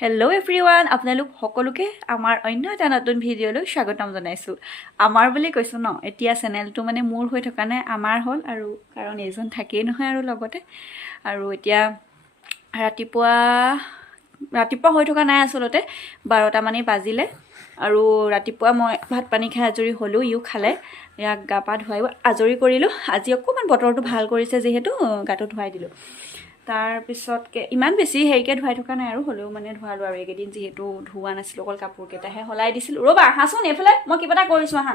Hello' everyone, আপোনালোক সকলোকে আমাৰ অন্য এটা নতুন ভিডিঅ'লৈ স্বাগতম জনাইছোঁ। আমাৰ বুলি কৈছোঁ ন, এতিয়া চেনেলটো মানে মোৰ হৈ থকা নাই, আমাৰ হ'ল আৰু কাৰণ এইজন থাকেই নহয় আৰু লগতে। আৰু এতিয়া ৰাতিপুৱা হৈ থকা নাই, আচলতে 12টামানেই বাজিলে। আৰু ৰাতিপুৱা মই ভাত পানী খাই আজৰি হ'লোঁ, ইও খালে। ইয়াক গা পা ধুৱাই আজৰি কৰিলোঁ। আজি অকণমান বতৰটো ভাল কৰিছে যিহেতু গাটো ধুৱাই দিলোঁ। তাৰপিছতকৈ ইমান বেছি হেৰিকৈ ধুৱাই থকা নাই আৰু, হ'লেও মানে ধুৱালোঁ আৰু এইকেইদিন যিহেতু ধুওৱা নাছিলোঁ, অকল কাপোৰকেইটাহে সলাই দিছিলোঁ। ৰ'বা আহাচোন এইফালে, মই কিবা এটা কৰিছোঁ আহা।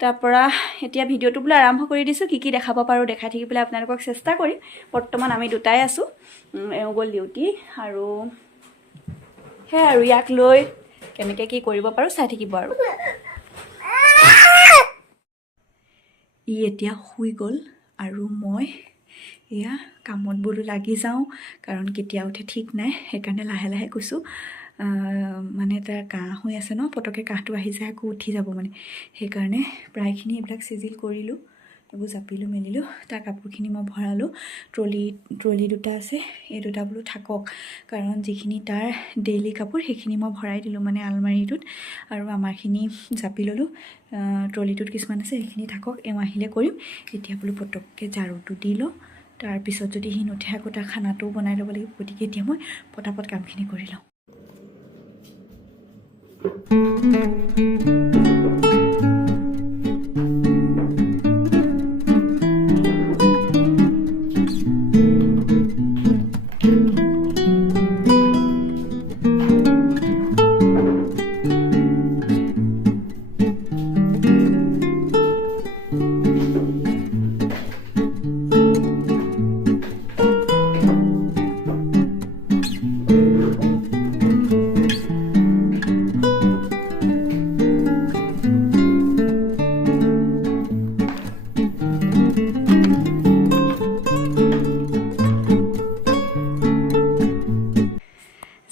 তাৰপৰা এতিয়া ভিডিঅ'টো বোলে আৰম্ভ কৰি দিছোঁ, কি দেখাব পাৰোঁ দেখাই থাকিবলৈ আপোনালোকক চেষ্টা কৰিম। বৰ্তমান আমি দুটাই আছোঁ, এওঁ গ'ল ডিউটি, আৰু সেয়াই আৰু ইয়াক লৈ কেনেকৈ কি কৰিব পাৰোঁ চাই থাকিব আৰু। ই এতিয়া শুই গ'ল আৰু মই এয়া কামত বোলো লাগি যাওঁ, কাৰণ কেতিয়া উঠে ঠিক নাই, সেইকাৰণে লাহে লাহে কৈছোঁ। মানে তাৰ কাহ হৈ আছে ন, পটককৈ কাহটো আহি যায় আকৌ উঠি যাব মানে, সেইকাৰণে প্ৰায়খিনি এইবিলাক চিজিল কৰিলোঁ, এইবোৰ জাপিলোঁ মেলিলোঁ। তাৰ কাপোৰখিনি মই ভৰালোঁ, ট্ৰলি দুটা আছে, এই দুটা বোলো থাকক, কাৰণ যিখিনি তাৰ ডেইলি কাপোৰ সেইখিনি মই ভৰাই দিলোঁ মানে আলমাৰিটোত, আৰু আমাৰখিনি জাপি ল'লোঁ। ট্ৰলিটোত কিছুমান আছে, সেইখিনি থাকক, এওঁ আহিলে কৰিম। এতিয়া বোলো পটককৈ ঝাৰুটো দি লওঁ, তাৰপিছত যদি সি নুঠে আকৌ তাৰ খানাটোও বনাই ল'ব লাগিব, গতিকে এতিয়া মই পটাপট কামখিনি কৰি লওঁ।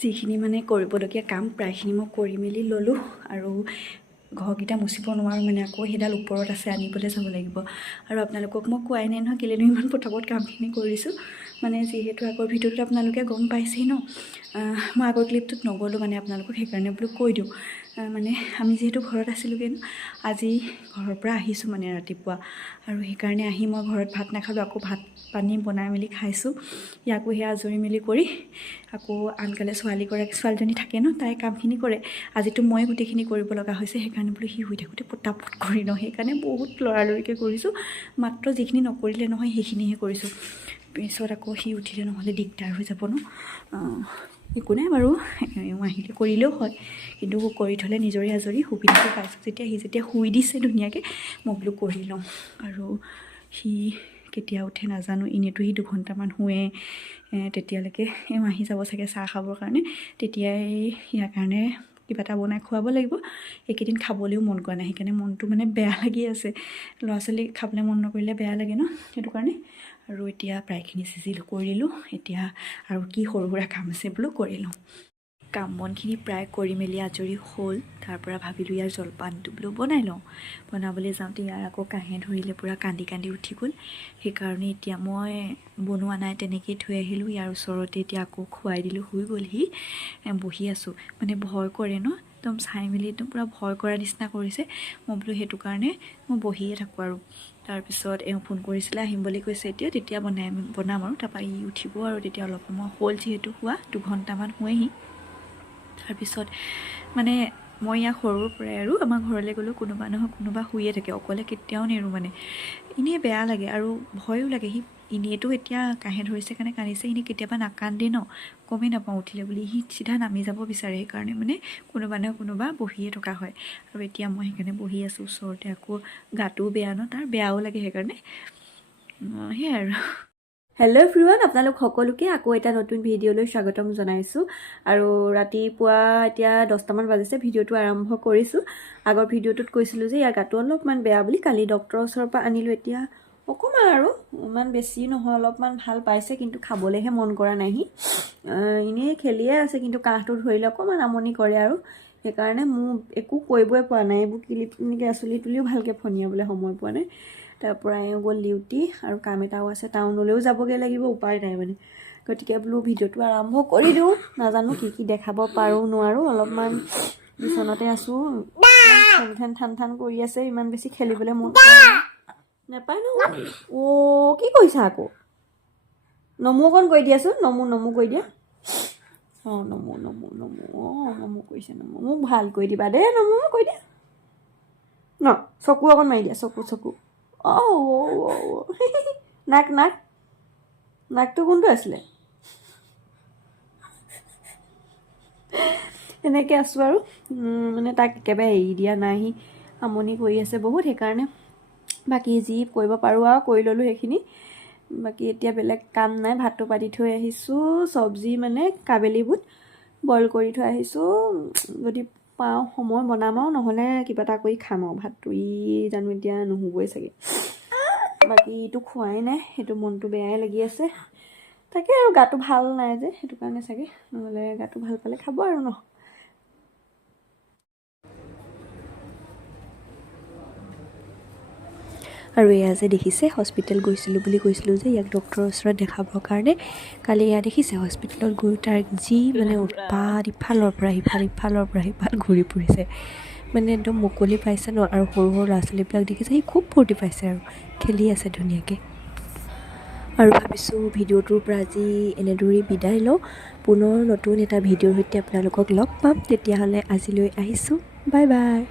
যিখিনি মানে কৰিবলগীয়া কাম প্ৰায়খিনি মই কৰি মেলি ল'লোঁ, আৰু ঘৰকেইটা মুচিব নোৱাৰোঁ মানে, আকৌ সেইডাল ওপৰত আছে, আনিবলৈ যাব লাগিব। আৰু আপোনালোকক মই কোৱাই নাই নহয় কেলেনো ইমান পটাপট কামখিনি কৰিছোঁ, মানে যিহেতু আগৰ ভিডিঅ'টোত আপোনালোকে গম পাইছেই ন। মই আগৰ ক্লিপটোত নগ'লোঁ মানে আপোনালোকক, সেইকাৰণে বোলো কৈ দিওঁ। মানে আমি যিহেতু ঘৰত আছিলোঁগৈ, আজি ঘৰৰ পৰা আহিছোঁ মানে ৰাতিপুৱা, আৰু সেইকাৰণে আহি মই ঘৰত ভাত নাখালোঁ, আকৌ ভাত পানী বনাই মেলি খাইছোঁ। ইয়াকো সেয়া আজৰি মেলি কৰি আকৌ আনকালে ছোৱালীজনী থাকে ন, তাই কামখিনি কৰে। আজিতো মই গোটেইখিনি কৰিব লগা হৈছে, সেইকাৰণে বোলো সি শুই থাকোঁতে পটাপট কৰি লওঁ, সেইকাৰণে বহুত লৰালৰিকৈ কৰিছোঁ। মাত্ৰ যিখিনি নকৰিলে নহয় সেইখিনিহে কৰিছোঁ, পিছত আকৌ সি উঠিলে নহ'লে দিগদাৰ হৈ যাব ন। একো নাই বাৰু, এওঁ আহিলে কৰিলেও হয়, কিন্তু কৰি থ'লে নিজৰে আজৰি সুবিধাটো পাইছোঁ যেতিয়া। সি যেতিয়া শুই দিছে ধুনীয়াকৈ, মই বোলো কৰি লওঁ। আৰু সি কেতিয়া উঠে নাজানো, এনেইতো সি 2 ঘণ্টামান শুৱে। তেতিয়ালৈকে এওঁ আহি যাব চাগে চাহ খাবৰ কাৰণে, তেতিয়াই ইয়াৰ কাৰণে কিবা এটা বনাই খুৱাব লাগিব। এইকেইদিন খাবলৈও মন কৰা নাই, সেইকাৰণে মনটো মানে বেয়া লাগি আছে। ল'ৰা ছোৱালী খাবলৈ মন নকৰিলে বেয়া লাগে ন, সেইটো কাৰণে। আৰু এতিয়া প্ৰায়খিনি চিজিল কৰিলোঁ, এতিয়া আৰু কি সৰু সুৰা কাম আছে বোলো কৰি লওঁ। কাম বনখিনি প্ৰায় কৰি মেলি আজৰি হ'ল, তাৰপৰা ভাবিলোঁ ইয়াৰ জলপানটো বোলো বনাই লওঁ। বনাবলৈ যাওঁতে ইয়াৰ আকৌ কাহে ধৰিলে, পূৰা কান্দি কান্দি উঠি গ'ল। সেইকাৰণে এতিয়া মই বনোৱা নাই, তেনেকৈয়ে থৈ আহিলোঁ। ইয়াৰ ওচৰতে এতিয়া আকৌ খুৱাই দিলোঁ, শুই গ'লহি। বহি আছোঁ, মানে ভয় কৰে ন, একদম চাই মেলি একদম পূৰা ভয় কৰা নিচিনা কৰিছে। মই বোলো সেইটো কাৰণে মই বহিয়ে থাকোঁ আৰু। তাৰপিছত এওঁ ফোন কৰিছিলে, আহিম বুলি কৈছে এতিয়া, তেতিয়া বনাম আৰু। তাৰপৰা ই উঠিব আৰু তেতিয়া অলপ সময় হ'ল যিহেতু শুৱা, 2 ঘণ্টামান শুৱেহি। তাৰপিছত মানে মই ইয়াক সৰুৰ পৰাই আৰু আমাৰ ঘৰলৈ গ'লেও কোনোবা নহয় কোনোবা শুইয়ে থাকে, অকলে কেতিয়াও নেৰোঁ মানে। এনেই বেয়া লাগে আৰু ভয়ো লাগে। সি এনেইতো এতিয়া কাহে ধৰিছে কাৰণে কান্দিছে, এনেই কেতিয়াবা নাকান্দে ন, গমেই নাপাওঁ উঠিলে বুলি। সি চিধা নামি যাব বিচাৰে, সেইকাৰণে মানে কোনোবা নহয় কোনোবা বহিয়ে থকা হয়। আৰু এতিয়া মই সেইকাৰণে বহি আছোঁ ওচৰতে, আকৌ গাটোও বেয়া ন তাৰ, বেয়াও লাগে সেইকাৰণে। সেয়াই আৰু। হেল্ল' এভৰিৱান, আপোনালোক সকলোকে আকৌ এটা নতুন ভিডিঅ'লৈ স্বাগতম জনাইছোঁ। আৰু ৰাতিপুৱা এতিয়া 10টামান বাজিছে, ভিডিঅ'টো আৰম্ভ কৰিছোঁ। আগৰ ভিডিঅ'টোত কৈছিলোঁ যে ইয়াৰ গাটো অলপমান বেয়া বুলি, কালি ডক্টৰৰ ওচৰৰ পৰা আনিলোঁ। এতিয়া অকণমান আৰু, ইমান বেছি নহয়, অলপমান ভাল পাইছে, কিন্তু খাবলৈহে মন কৰা নাই সি। এনেই খেলিয়ে আছে, কিন্তু কাহটো ধৰিলে অকণমান আমনি কৰে আৰু। সেইকাৰণে মোৰ একো কৰিবই পৰা নাই, এইবোৰ ক্লিপ চুলি তুলিও ভালকৈ ফনিয়াবলৈ সময় পোৱা নাই। তাৰপৰা এওঁ গ'ল ডিউটি, আৰু কাম এটাও আছে, টাউনলৈও যাবগৈ লাগিব, উপায় নাই মানে। গতিকে বোলো ভিডিঅ'টো আৰম্ভ কৰি দিওঁ নাজানো কি দেখাব পাৰোঁ নোৱাৰোঁ অলপমান বিচনাতে আছোঁ ফেন ঠান কৰি আছে ইমান বেছি খেলিবলৈ মন নাপায় নহয় কি কৰিছা আকৌ নমু অকণ কৰি দিয়াচোন নমু কৰি দিয়া নমু নমু কৰিছে নমু মোক ভাল কৰি দিবা দেই নমু কৰি দিয়া চকু অকণ মাৰি দিয়া চকু নাকটো কোনটো আছিলে এনেকৈ আছোঁ আৰু মানে তাক একেবাৰে এৰি দিয়া নাই সি আমনি কৰি আছে বহুত সেইকাৰণে বাকী যি কৰিব পাৰোঁ আৰু কৰি ল'লোঁ সেইখিনি বাকী এতিয়া বেলেগ কাম নাই ভাতটো পাতি থৈ আহিছোঁ চব্জি মানে কাবেলি বুট বইল কৰি থৈ আহিছোঁ যদি পাওঁ সময় বনাম আৰু নহ'লে কিবা এটা কৰি খাম আৰু ভাতটো জানো এতিয়া নহ'বই চাগে বাকী ইটো খোৱাই নাই সেইটো মনটো বেয়াই লাগি আছে তাকে আৰু গাটো ভাল নাই যে সেইটো কাৰণে চাগে নহ'লে গাটো ভাল পালে খাব আৰু ন আৰু এয়া যে দেখিছে হস্পিটেল গৈছিলোঁ বুলি কৈছিলোঁ যে ইয়াক ডক্টৰৰ ওচৰত দেখাবৰ কাৰণে কালি এয়া দেখিছে হস্পিটেলত গৈ তাৰ যি মানে উৎপাত ইফালৰ পৰা সিফাল ঘূৰি ফুৰিছে মানে একদম মুকলি পাইছে ন আৰু সৰু ল'ৰা ছোৱালীবিলাক দেখিছে সি খুব ফূৰ্তি পাইছে আৰু খেলি আছে ধুনীয়াকৈ আৰু ভাবিছোঁ ভিডিঅ'টোৰ পৰা আজি এনেদৰেই বিদায় লওঁ পুনৰ নতুন এটা ভিডিঅ'ৰ সৈতে আপোনালোকক লগ পাম তেতিয়াহ'লে আজিলৈ আহিছোঁ বাই বাই